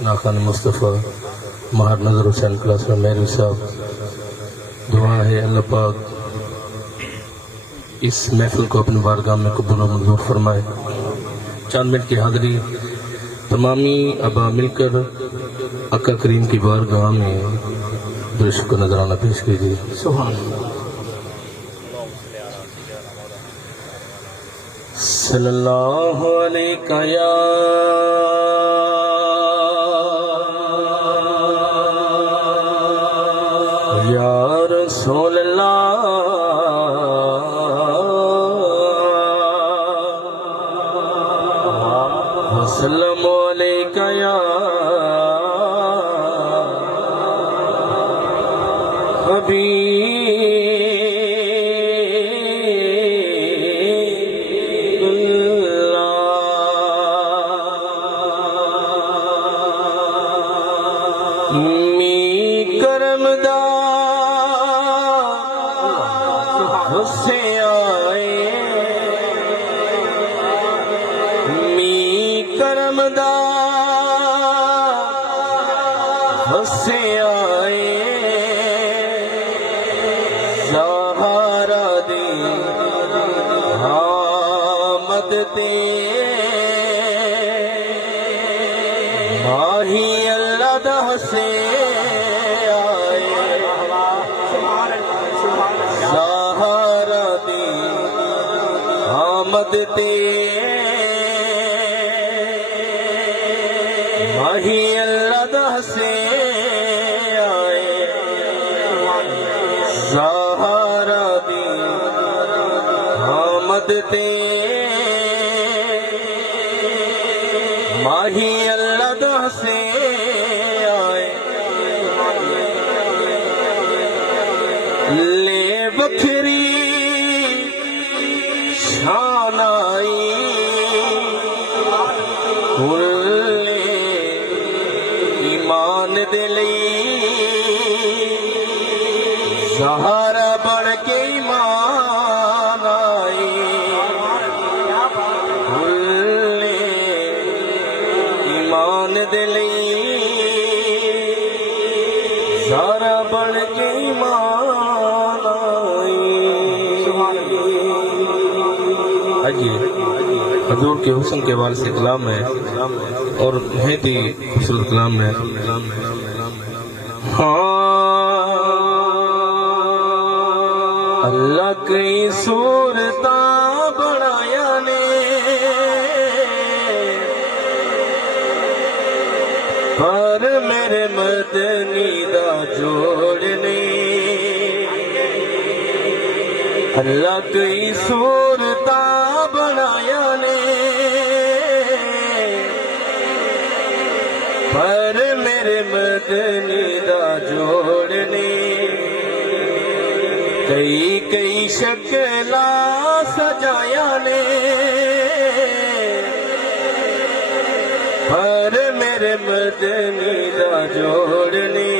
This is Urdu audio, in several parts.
سناخان مصطفیٰ مہر نظر حسین کلاس میں میری صاحب، دعا ہے اللہ پاک اس محفل کو اپنی بارگاہ میں قبول و منظور فرمائے۔ چند منٹ کی حاضری تمامی ابا مل کر آقا کریم کی بارگاہ میں درشق کو نظرانہ پیش کیجیے۔ سبحان اللہ۔ صلی اللہ علیہ یا رسول اللہ وسلم علیکہ یا حبیب اللہ۔ می کرم دا حسین آئے، می کرم دا حسین آئے، سہارا دی آمد تے ماہی اللہ دا حسین آئے، سہارا دی آمد تے ماہی اللہ دا حسین آئے، سہارا دی آمد تے ماہی اللہ دا حسین آئے، لے بکھری شان آئی، کل ایمان دلی سہارا بڑھ کے ایمان آئی، کل ایمان دلی سہارا بڑھ کے ایمان آئی۔ آئیے حضور کے حسن کے حوالے سے کلام ہے اور نہایت ہی خوبصورت کلام ہے۔ اللہ کی صورتاں بنایا نے پر میرے مدنی دا جوڑنے، اللہ کی صورتاں بنایا نے پر میرے مدنی دا جوڑنے، کئی کئی شکلاں سجایا نے پر میرے مدنی دا جوڑنے،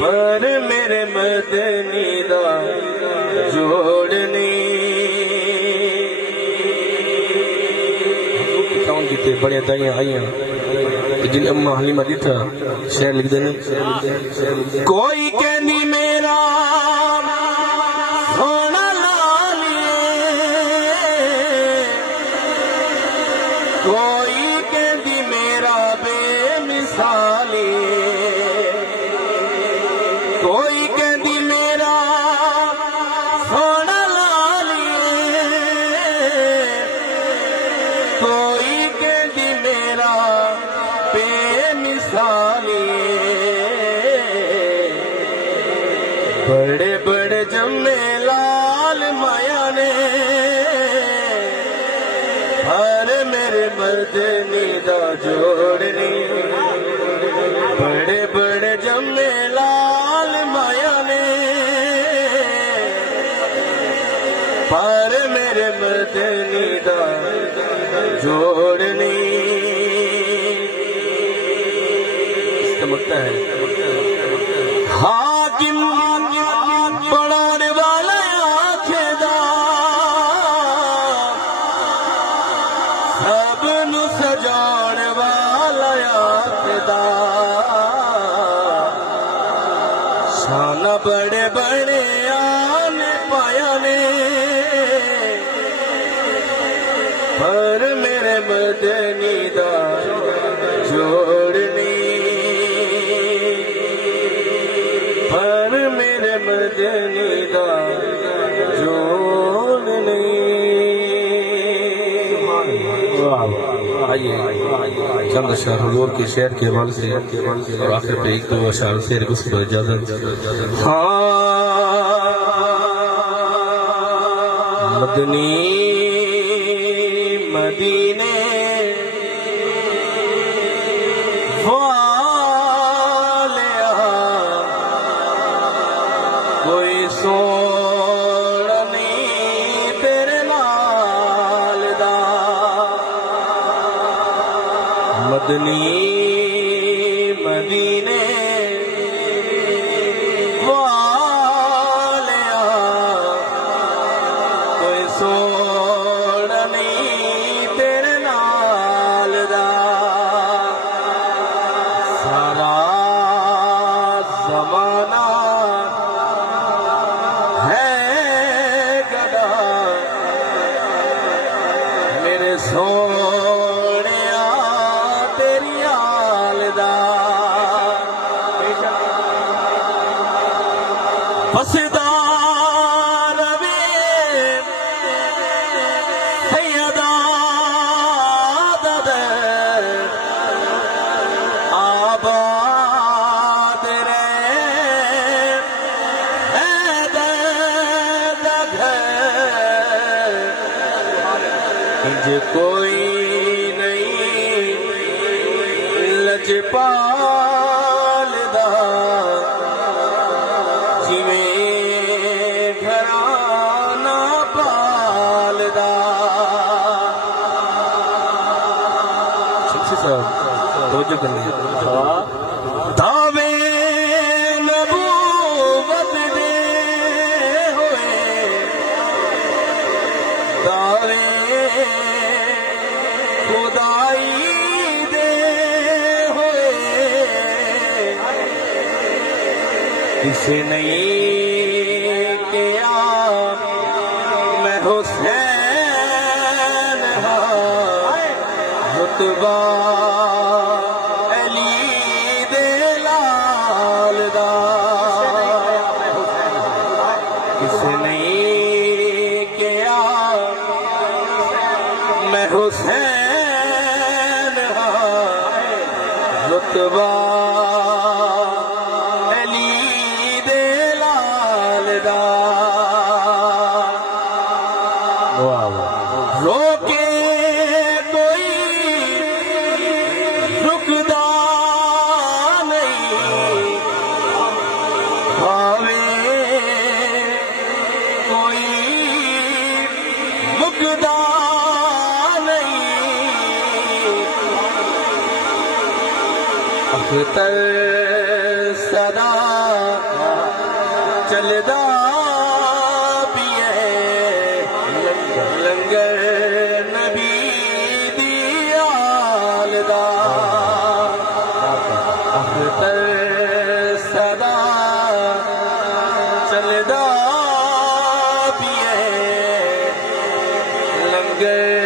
پر میرے مدنی دا جوڑنے۔ کون کیتے بڑے دائیاں آئیاں جن اماں حلیمہ دیتا شہر لکھ دینے، کوئی کہنی میرا سونا لالیے، کوئی کہنی میرا بے مثالی، کوئی کہنی میرا سونا لالیے، کوئی کہنی میرا بے مثالی، بڑے بڑے جمے لال مایا نے ہر میرے مدنی دا جوڑنے، بڑے بڑے جمے لال مایا نے پر میرے مدنی دا جوڑنے۔ چمکتا ہے حاکم بڑھانے والا آنکھیں دا سب نو سجانے والا بڑے بڑے آنے پایا نے پر میرے مدنی دا جوڑنی پر میرے مدنی دا جوڑنی آئیے چند اشعار حضور کے شعر کے حوالے سے اور آخر پہ ایک دو اشعار سے اس کو اجازت مدنی مدینے والیا کوئی سوڑ نہیں تیرے نال دا مدنی مدینے والیا کوئی سوڑ نہیں تیرے نال دا سارا زمانہ ہے گدا میرے سونیا تیری آل دا پسدار وے سیدہ ددر آباد رے حیدر دا گھر انج کوئی نہیں لجپال دا جویں گھرانہ پال دا شمسی صاحب توجہ کرنی دعوے نبوت دے ہوئے دعوے خدائی دے ہوئے کسی نہیں کیا میں حسین ہاں رتبہ علی دے لال دا کسی نہیں کیا میں حسین ہاں رتبہ علی دے لال دا روکے کوئی رکدا نہیں کھاوے کوئی مکدا اختر صدا چلدا بھی ہے لنگر نبی دی آل دا اختر صدا چلدا بھی ہے لنگر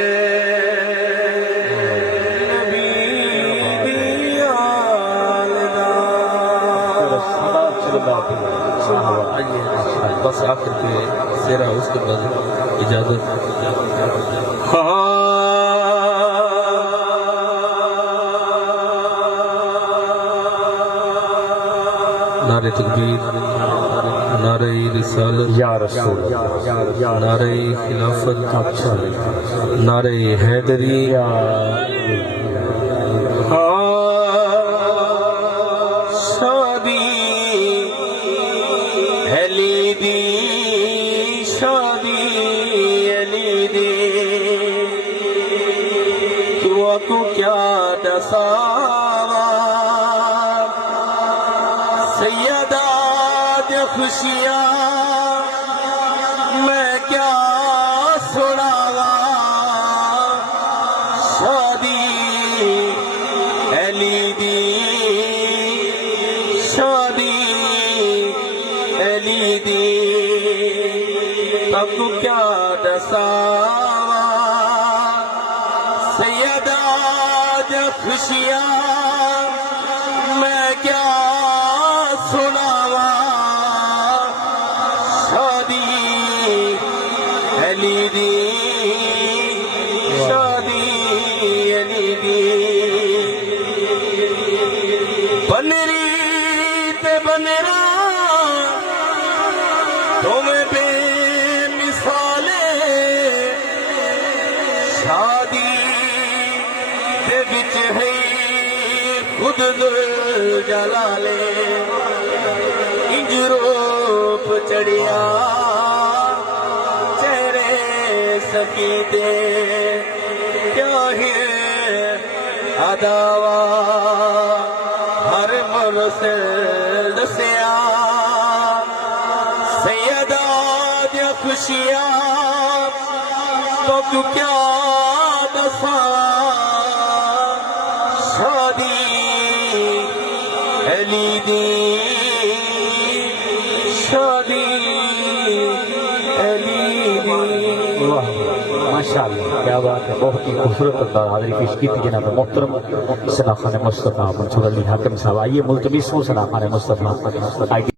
بس آخر کے سیرا اس کے بعد اجازت نعرہ تکبیر نعرہ رسالت یا رسول نعرہ خلافت نعرہ حیدری شادی علی دی شادی علی دی تو کو کیا دساوا سیدہ دے خوشیاں میں کیا سناوا شادی علی دی شادی علی دی تب کیا دساوا سیدہ جب خوشیاں میں کیا سناوا شادی علی دی شادی علی دی بنری تے بنرا تمہیں بے مثالے شادی دے وچ ہے خود ذل جلالے انج روپ چڑھیا چہرے سکیتے کیا ہے اداوا ہر مرسل دسیا سیدہ دیا خوشیاں تو کیا دساں شادی علی دی شادی علی دی ماشاءاللہ کیا بات ہے بہت ہی خوبصورت انداز حاضری پیش کی تھی جناب محترم ثنا خان مصطفیٰ منصور علی حاکم صاحب آئیے ملتمس ہوں ثنا خان مصطفیٰ